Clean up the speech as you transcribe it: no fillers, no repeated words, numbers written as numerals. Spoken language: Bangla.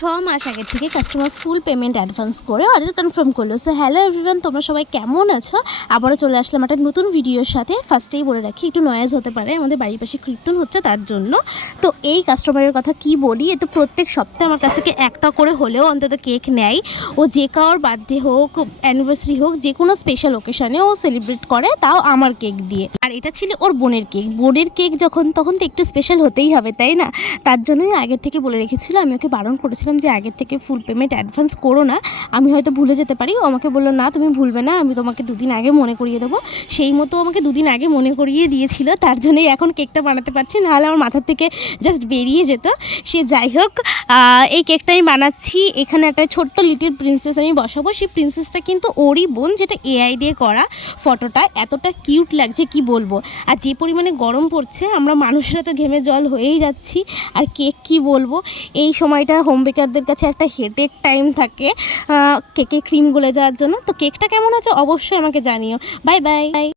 6 মাস আগে থেকে কাস্টমার ফুল পেমেন্ট অ্যাডভান্স করে অর্ডার কনফার্ম করলো। সো হ্যালো এভরিওয়ান, তোমরা সবাই কেমন আছো? আবারও চলে আসলাম একটা নতুন ভিডিওর সাথে। ফার্স্টেই বলে রাখি, একটু নয়েজ হতে পারে, আমাদের বাড়ির পাশে কীর্তন হচ্ছে তার জন্য। তো এই কাস্টমারের কথা কি বলি, এ তো প্রত্যেক সপ্তাহে আমার কাছ থেকে একটা করে হলেও অন্তত কেক নেয়। ও যে কারোর বার্থডে হোক, অ্যানিভার্সারি হোক, যে কোনো স্পেশাল ওকেশানে ও সেলিব্রেট করে, তাও আমার কেক দিয়ে। আর এটা ছিল ওর বোনের কেক। বোনের কেক যখন, তখন তো একটু স্পেশাল হতেই হবে, তাই না? তার জন্যই আগের থেকে বলে রেখেছিল। আমি ওকে বারণ করেছিলাম যে আগের থেকে ফুল পেমেন্ট অ্যাডভান্স করো না, আমি হয়তো ভুলে যেতে পারি। ও আমাকে বললো না, তুমি ভুলবে না, আমি তোমাকে 2 দিন আগে মনে করিয়ে দেবো। সেই মতো আমাকে 2 দিন আগে মনে করিয়ে দিয়েছিল, তার জন্যই এখন কেকটা বানাতে পারছি, নাহলে আমার মাথার থেকে জাস্ট বেরিয়ে যেত। সে যাই হোক, এই কেকটা আমি বানাচ্ছি। এখানে একটা ছোট্ট লিটিল প্রিন্সেস আমি বসাবো। সেই প্রিন্সেসটা কিন্তু ওরই বোন, যেটা এআই দিয়ে করা। ফটোটা এতটা কিউট লাগছে কি বলবো। আর যে পরিমাণে গরম পড়ছে, আমরা মানুষরা তো ঘেমে জল হয়েই যাচ্ছি। আর কেক কি বলবো, এই সময়টা হোম বেকারদের কাছে একটা হেডেক টাইম থাকে কেকে ক্রিম গলে যাওয়ার জন্য। তো কেকটা কেমন আছে অবশ্যই আমাকে জানিও। Bye bye.